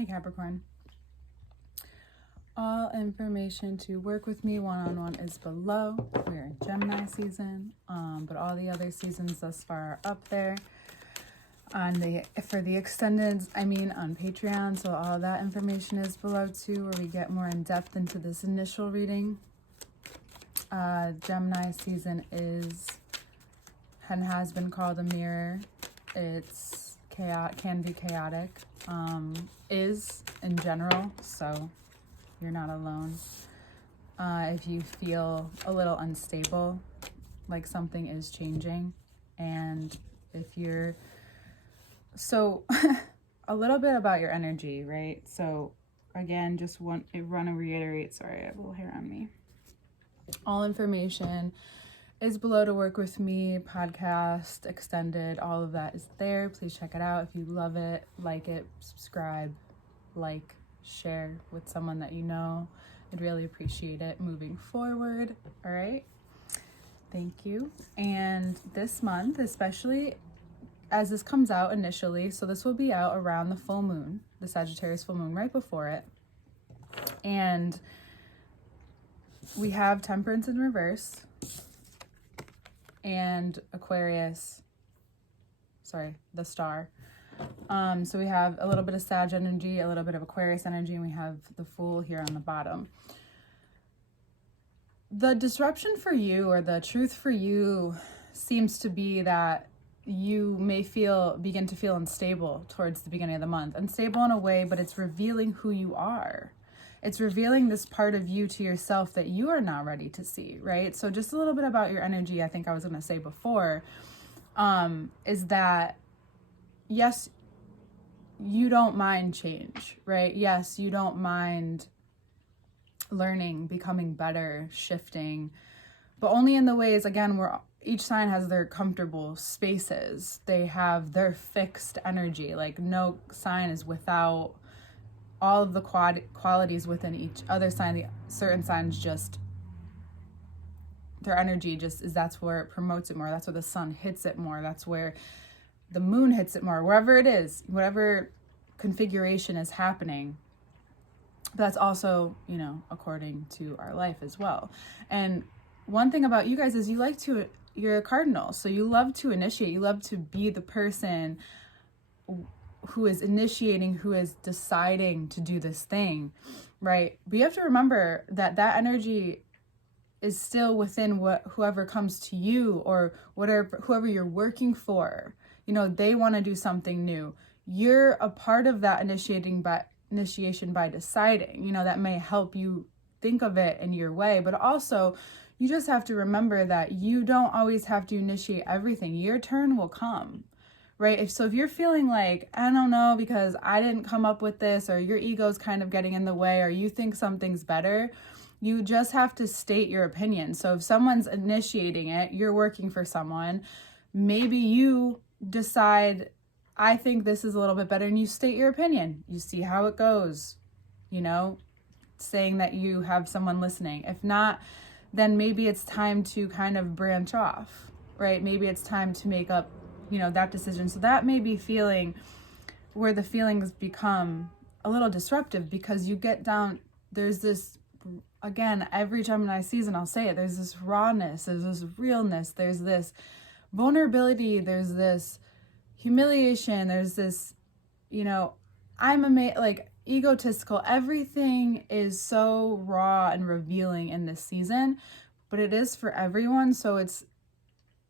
Hey Capricorn. All information to work with me one-on-one is below. We're in Gemini season, but all the other seasons thus far are up there. For the extended, on Patreon, so all that information is below too, where we get more in depth into this initial reading. Gemini season is and has been called a mirror. It's can be chaotic, is in general, so you're not alone. If you feel a little unstable, like something is changing, and if you're a little bit about your energy, right? So again, just want to reiterate, sorry, I have a little hair on me. All information is below to work with me, podcast, extended, all of that is there. Please check it out. If you love it, like it, subscribe, share with someone that you know. I'd really appreciate it moving forward. All right. Thank you. And this month, especially as this comes out initially, so this will be out around the full moon, the Sagittarius full moon, right before it. And we have Temperance in reverse and Aquarius, the star. So we have a little bit of Sag energy, a little bit of Aquarius energy, and we have the Fool here on the bottom. The disruption for you, or the truth for you, seems to be that you may begin to feel unstable towards the beginning of the month. Unstable in a way, but it's revealing who you are. It's revealing this part of you to yourself that you are not ready to see, right? So just a little bit about your energy, I think I was going to say before, is that, yes, you don't mind change, right? Yes, you don't mind learning, becoming better, shifting, but only in the ways, again, where each sign has their comfortable spaces. They have their fixed energy. Like no sign is without all of the qualities within each other sign. The certain signs just, their energy just is, that's where it promotes it more. That's where the sun hits it more. That's where the moon hits it more. Wherever it is, whatever configuration is happening, that's also, according to our life as well. And one thing about you guys is you're a cardinal. So you love to initiate. You love to be the person who is initiating, who is deciding to do this thing, right? But you have to remember that energy is still within whoever comes to you, or whoever you're working for. They want to do something new. You're a part of that initiation by deciding. That may help you think of it in your way, but also you just have to remember that you don't always have to initiate everything. Your turn will come, right? If you're feeling like, I don't know, because I didn't come up with this, or your ego's kind of getting in the way, or you think something's better, you just have to state your opinion. So if someone's initiating it, you're working for someone, maybe you decide, I think this is a little bit better, and you state your opinion. You see how it goes, saying that you have someone listening. If not, then maybe it's time to kind of branch off, right? Maybe it's time to make up, that decision. So that may be feeling where the feelings become a little disruptive, because you get down, there's this, again, every Gemini season, I'll say it, there's this rawness, there's this realness, there's this vulnerability, there's this humiliation, there's this, egotistical. Everything is so raw and revealing in this season, but it is for everyone. So it's,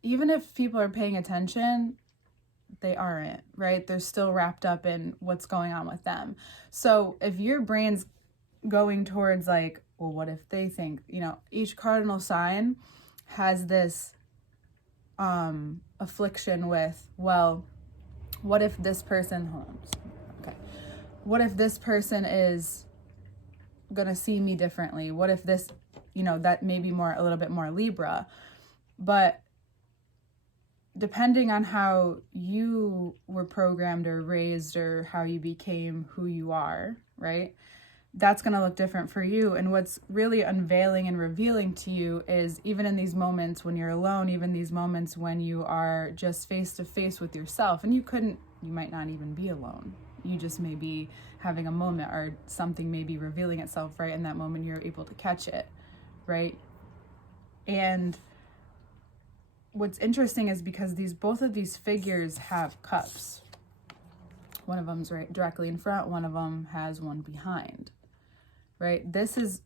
even if people are paying attention, they aren't, right? They're still wrapped up in what's going on with them. So if your brain's going towards well, what if they think, each cardinal sign has this affliction with, well, what if this person, what if this person is gonna see me differently? What if this, that may be a little bit more Libra, but depending on how you were programmed or raised, or how you became who you are, right? That's going to look different for you. And what's really unveiling and revealing to you is, even in these moments when you're alone, even these moments when you are just face to face with yourself, and you might not even be alone, You just may be having a moment, or something may be revealing itself right in that moment. You're able to catch it, right? And what's interesting is because both of these figures have cups. One of them's right directly in front, one of them has one behind, right? This is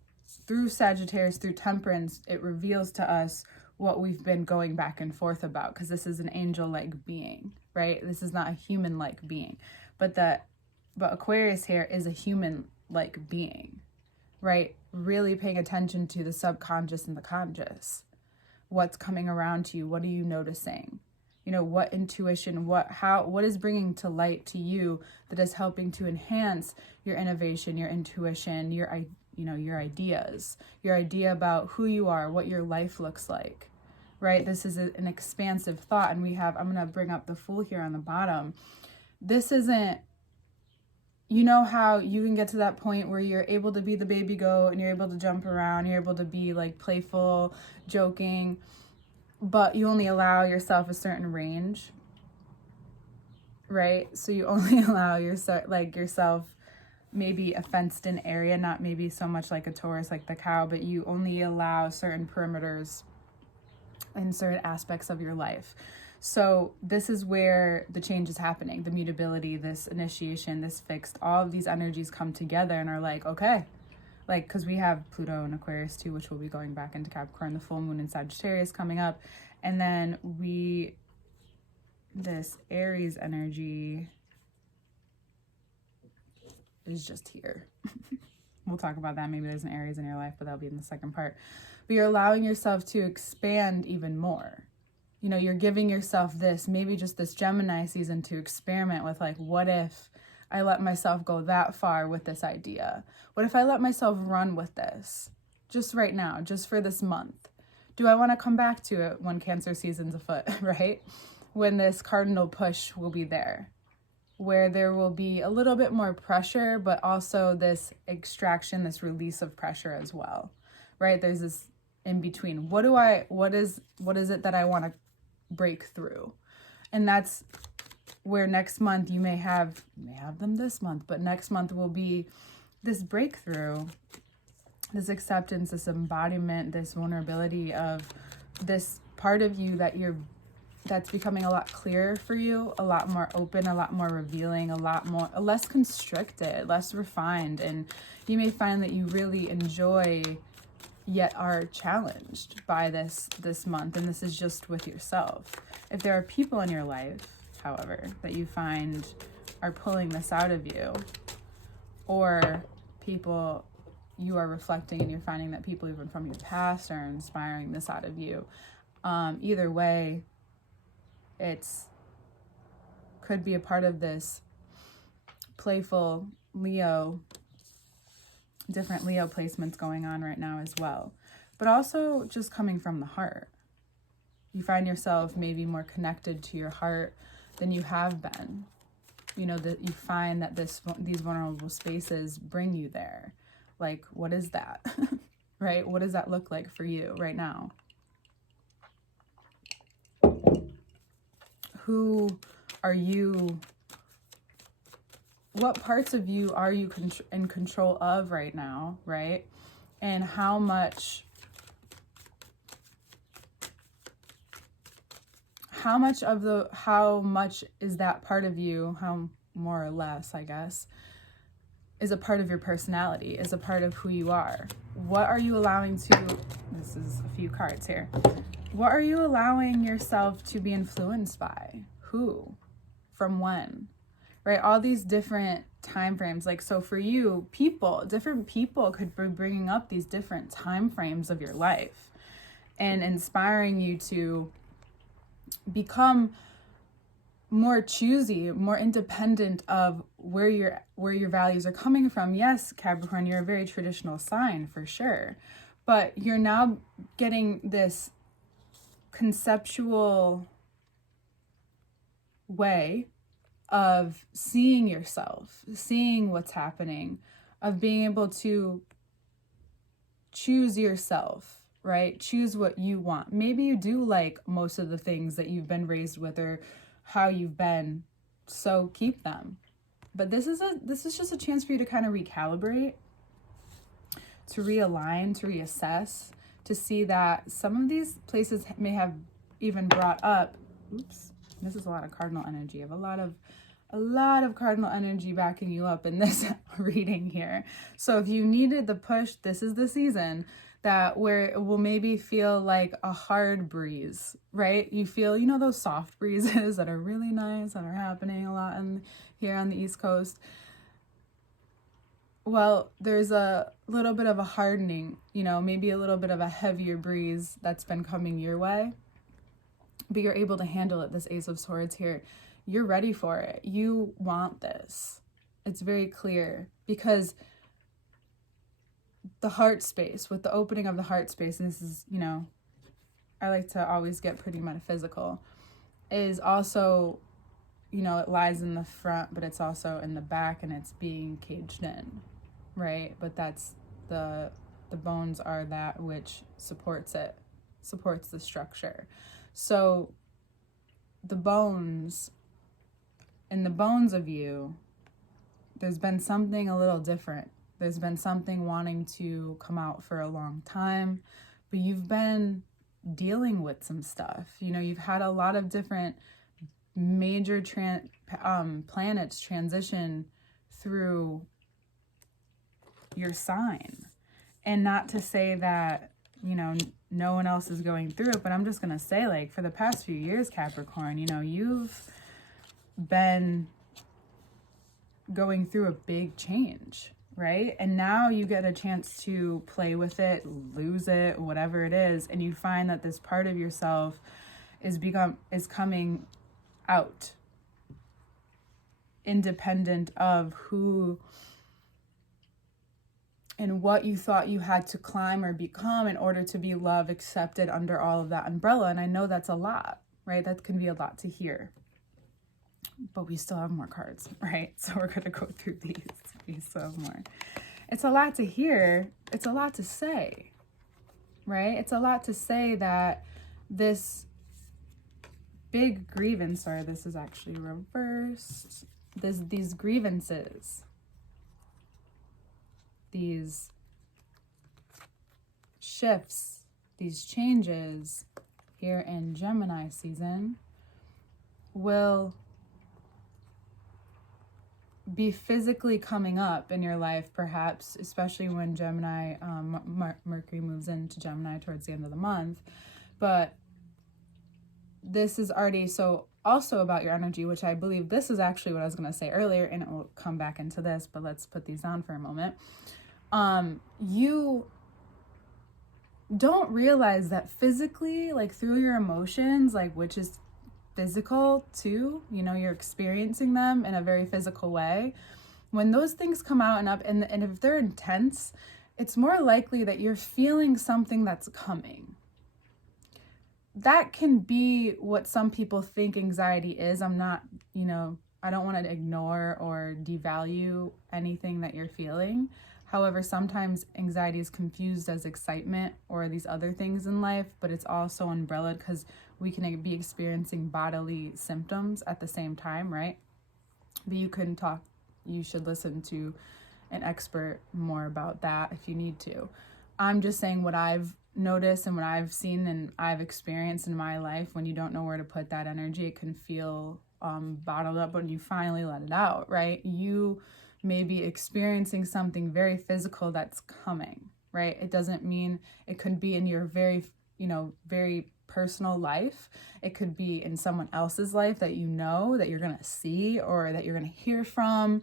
through Sagittarius, through Temperance, it reveals to us what we've been going back and forth about, because this is an angel-like being, right? This is not a human-like being, but Aquarius here is a human-like being, right? Really paying attention to the subconscious and the conscious. What's coming around to you? What are you noticing? You know, what intuition, what is bringing to light to you that is helping to enhance your innovation, your intuition, your ideas, your idea about who you are, what your life looks like, right? This is an expansive thought. And I'm going to bring up the Fool here on the bottom. This isn't, you know how you can get to that point where you're able to be the baby goat and you're able to jump around, you're able to be like playful, joking, but you only allow yourself a certain range, right? So you only allow yourself maybe a fenced in area, not maybe so much like a Taurus, like the cow, but you only allow certain perimeters in certain aspects of your life. So this is where the change is happening, the mutability, this initiation, this fixed, all of these energies come together and are like, okay, like, because we have Pluto and Aquarius too, which will be going back into Capricorn, the full moon in Sagittarius coming up. And then this Aries energy is just here. We'll talk about that. Maybe there's an Aries in your life, but that'll be in the second part. But you're allowing yourself to expand even more. You know, you're giving yourself maybe just this Gemini season to experiment with, like, what if I let myself go that far with this idea? What if I let myself run with this just right now, just for this month? Do I want to come back to it when Cancer season's afoot, right? When this cardinal push will be there, where there will be a little bit more pressure, but also this extraction, this release of pressure as well, right? There's this in between. What is it that I want to break through? And that's where next month you may have them this month, but next month will be this breakthrough, this acceptance, this embodiment, this vulnerability of this part of you that's becoming a lot clearer for you, a lot more open, a lot more revealing, less constricted, less refined. And you may find that you really enjoy yet are challenged by this month. And this is just with yourself. If there are people in your life, however, that you find are pulling this out of you, or people you are reflecting and you're finding that people even from your past are inspiring this out of you, either way, could be a part of this playful Leo, different Leo placements going on right now as well, but also just coming from the heart. You find yourself maybe more connected to your heart than you have been. You know, that you find that these vulnerable spaces bring you there. Like, what is that? Right? What does that look like for you right now? Who are you? What parts of you are you in control of right now, right? And how much is that part of you, how more or less, I guess, is a part of your personality, is a part of who you are? What are you allowing to, this is a few cards here. What are you allowing yourself to be influenced by? Who? From when? Right? All these different time frames. Like, so for you, different people could be bringing up these different time frames of your life and inspiring you to become more choosy, more independent of where your values are coming from. Yes, Capricorn, you're a very traditional sign for sure, but you're now getting this conceptual way of seeing yourself, seeing what's happening, of being able to choose yourself, right? Choose what you want. Maybe you do like most of the things that you've been raised with or how you've been, so keep them, But this is just a chance for you to kind of recalibrate, to realign, to reassess, to see that some of these places may have even brought up, oops, this is a lot of cardinal energy. I have a lot of cardinal energy backing you up in this reading here. So if you needed the push, this is the season that where it will maybe feel like a hard breeze, right? You feel, you know, those soft breezes that are really nice, that are happening a lot here on the East Coast. Well, there's a little bit of a hardening, you know, maybe a little bit of a heavier breeze that's been coming your way, but you're able to handle it. This Ace of Swords here, you're ready for it. You want this. It's very clear, because the heart space, with the opening of the heart space, and this is, you know, I like to always get pretty metaphysical, is also, you know, it lies in the front, but it's also in the back, and it's being caged in, right? But that's the bones are that which supports it, supports the structure. So the bones, in the bones of you, there's been something a little different. There's been something wanting to come out for a long time, but you've been dealing with some stuff. You know, you've had a lot of different major planets transition through your sign. And not to say that, you know, no one else is going through it, but I'm just going to say, like, for the past few years, Capricorn, you know, you've been going through a big change, right? And now you get a chance to play with it, lose it, whatever it is, and you find that this part of yourself is coming out, independent of who and what you thought you had to climb or become in order to be loved, accepted under all of that umbrella. And I know that's a lot, right? That can be a lot to hear. But we still have more cards, right? So we're going to go through these. We still have more. It's a lot to hear. It's a lot to say, right? It's a lot to say that this big grievance, or this is actually reversed. These grievances, these shifts, these changes here in Gemini season will be physically coming up in your life, perhaps, especially when Gemini, Mercury moves into Gemini towards the end of the month. But this is already so also about your energy, which I believe this is actually what I was going to say earlier, and it will come back into this, but let's put these down for a moment. You don't realize that physically, like through your emotions, like, which is physical too, you know, you're experiencing them in a very physical way. When those things come out and up, and if they're intense, it's more likely that you're feeling something that's coming. That can be what some people think anxiety is. I'm not, you know, I don't want to ignore or devalue anything that you're feeling. However, sometimes anxiety is confused as excitement or these other things in life, but it's also umbrellaed because we can be experiencing bodily symptoms at the same time, right? But you should listen to an expert more about that if you need to. I'm just saying what I've noticed and what I've seen and I've experienced in my life. When you don't know where to put that energy, it can feel bottled up when you finally let it out, right? You may be experiencing something very physical that's coming, right? It doesn't mean it could be in your very personal life. It could be in someone else's life that you know, that you're going to see or that you're going to hear from,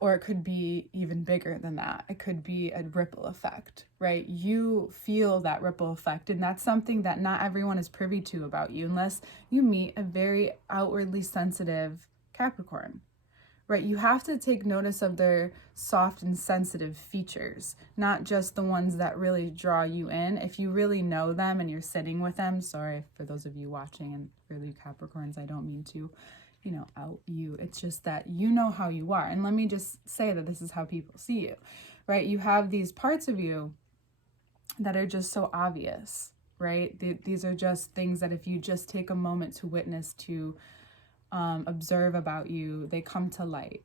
or it could be even bigger than that. It could be a ripple effect, right? You feel that ripple effect, and that's something that not everyone is privy to about you unless you meet a very outwardly sensitive Capricorn. Right, you have to take notice of their soft and sensitive features, not just the ones that really draw you in. If you really know them and you're sitting with them, sorry for those of you watching, and for you Capricorns, I don't mean to, out you. It's just that you know how you are. And let me just say that this is how people see you, right? You have these parts of you that are just so obvious, right? These are just things that if you just take a moment to witness, to observe about you, they come to light.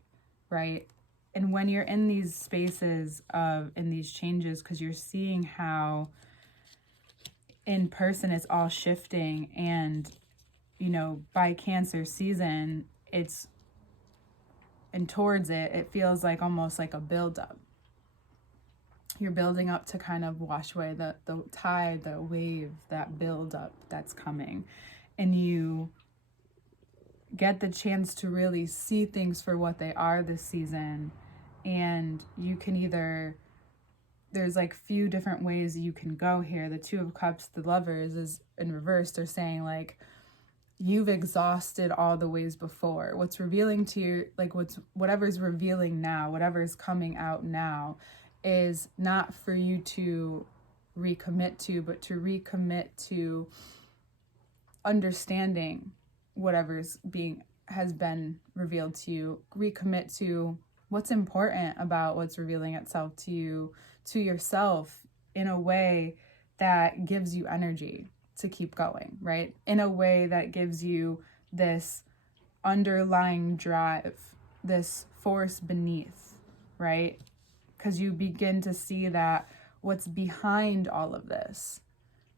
right? And when you're in these spaces in these changes, because you're seeing how in person it's all shifting, and, you know, by Cancer season, towards it, it feels like almost like a buildup. You're building up to kind of wash away the tide, the wave, that buildup that's coming. And you get the chance to really see things for what they are this season. And you can either, there's like few different ways you can go here. The Two of Cups, the Lovers, is in reverse. They're saying like, you've exhausted all the ways before. What's revealing to you, like whatever's revealing now, whatever's coming out now, is not for you to recommit to, but to recommit to understanding whatever's has been revealed to you. Recommit to what's important about what's revealing itself to you, to yourself, in a way that gives you energy to keep going, right? In a way that gives you this underlying drive, this force beneath, right? Because you begin to see that what's behind all of this,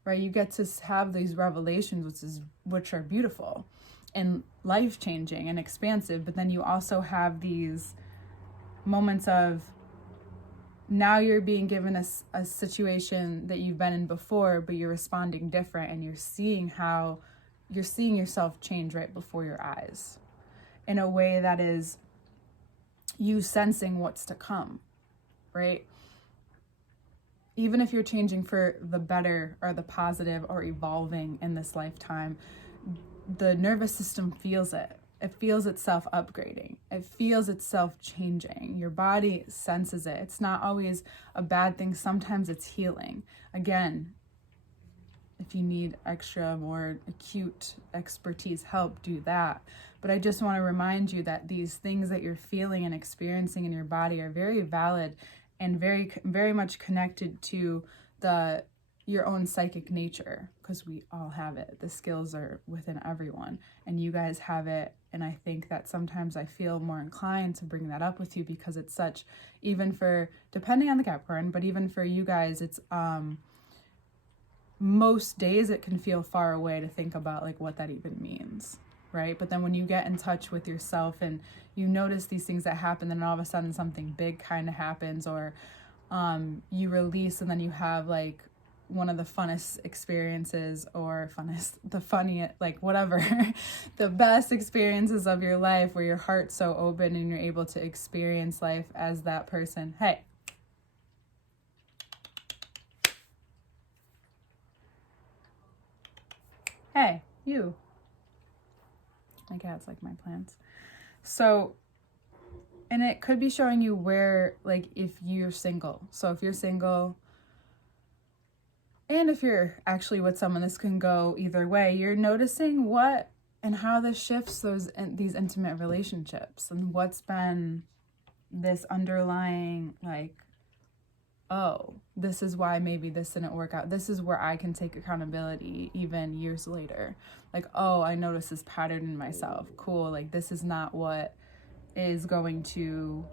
right? You get to have these revelations, which are beautiful and life-changing and expansive, but then you also have these moments of, now you're being given a situation that you've been in before, but you're responding different, and you're seeing yourself change right before your eyes in a way that is you sensing what's to come, right? Even if you're changing for the better or the positive or evolving in this lifetime, the nervous system feels it. It feels itself upgrading. It feels itself changing. Your body senses it. It's not always a bad thing. Sometimes it's healing. Again, if you need more acute expertise help, do that. But I just want to remind you that these things that you're feeling and experiencing in your body are very valid and very, very much connected to your own psychic nature, because we all have it. The skills are within everyone, and you guys have it. And I think that sometimes I feel more inclined to bring that up with you, because it's such, even for, depending on the Capricorn, but even for you guys, it's most days it can feel far away to think about like what that even means, right? But then when you get in touch with yourself and you notice these things that happen, then all of a sudden something big kind of happens, or you release, and then you have like one of the funnest experiences, or the funniest, like whatever, the best experiences of your life, where your heart's so open and you're able to experience life as that person. Hey, you. My cats like my plants. So, and it could be showing you where, like, if you're single. So if you're single, and if you're actually with someone, this can go either way. You're noticing what and how this shifts these intimate relationships, and what's been this underlying, like, oh, this is why maybe this didn't work out. This is where I can take accountability even years later. Like, oh, I noticed this pattern in myself. Cool. Like, this is not what is going to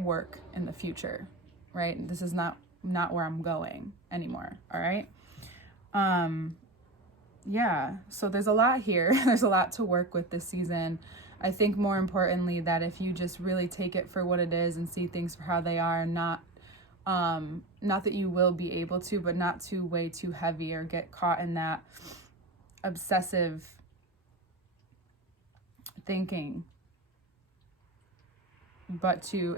work in the future, right? This is not where I'm going anymore. All right. Yeah. So there's a lot here. There's a lot to work with this season. I think more importantly that if you just really take it for what it is and see things for how they are, not that you will be able to, but not to weigh too heavy or get caught in that obsessive thinking, but to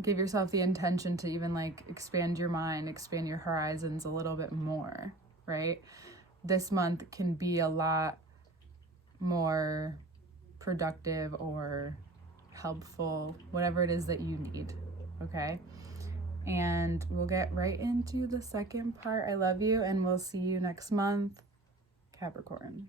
give yourself the intention to even like expand your mind, expand your horizons a little bit more, right? This month can be a lot more productive or helpful, whatever it is that you need, okay? And we'll get right into the second part. I love you, and we'll see you next month, Capricorn.